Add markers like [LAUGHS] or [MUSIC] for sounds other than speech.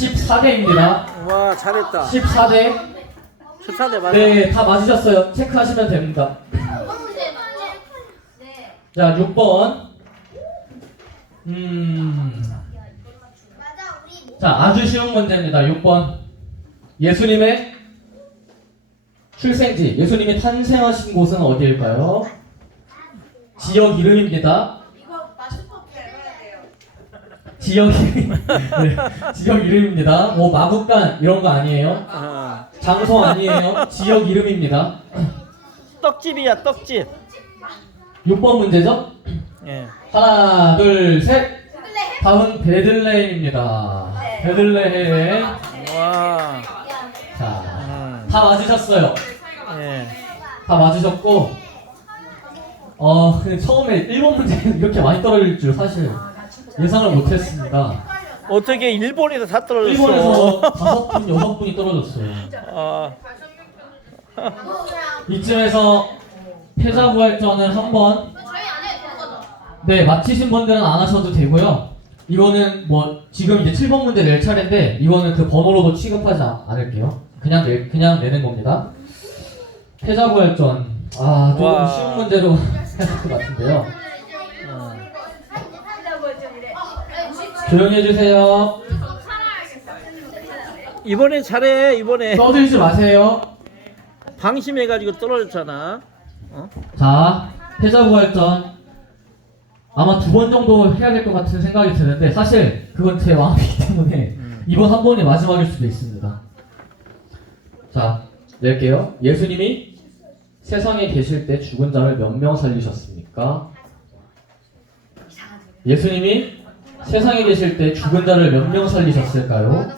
14대입니다. 와 잘했다. 14대. 14대 맞아. 네, 다 맞으셨어요. 체크하시면 됩니다. 자, 6번. 음. 자, 아주 쉬운 문제입니다. 6번. 예수님의 출생지, 예수님이 탄생하신 곳은 어디일까요? 지역 이름입니다. 지역 이름, [LAUGHS] 네, 지역 이름입니다. 뭐 마국간 이런 거 아니에요. 어. 장소 아니에요. 지역 이름입니다. 떡집이야 떡집. 6번 문제죠? 예. 하나, 둘, 셋. 다음은 베들레헴입니다. 베들레헴. 와. 자, 음. 다 맞으셨어요. 예. 다 맞으셨고, 어, 근데 처음에 1번 문제는 이렇게 많이 떨어질 줄 사실 예상을 못했습니다. 어떻게 일본에서 다 떨어졌어? 일본에서 [LAUGHS] 다섯 분, 여섯 분이 떨어졌어요. 아. [LAUGHS] 이쯤에서 패자부활전을 한번 네 마치신 분들은 안 하셔도 되고요. 이거는 뭐 지금 이제 7번 문제 낼 차례인데 이거는 그 번호로도 취급하지 않- 않을게요. 그냥 내 그냥 내는 겁니다. 패자부활전 아 조금 와. 쉬운 문제로 [LAUGHS] 해야 될것 같은데요. 어. 조용히 해주세요. 이번에 잘해 이번에 떠들지 마세요. 방심해가지고 떨어졌잖아. 어? 자, 패자부활전 아마 두 번 정도 해야 될 것 같은 생각이 드는데 사실 그건 제 마음이기 때문에 음. 이번 한 번이 마지막일 수도 있습니다. 자, 낼게요. 예수님이 세상에 계실 때 죽은 자를 몇 명 살리셨습니까? 예수님이 세상에 계실 때 죽은 자를 몇 명 살리셨을까요?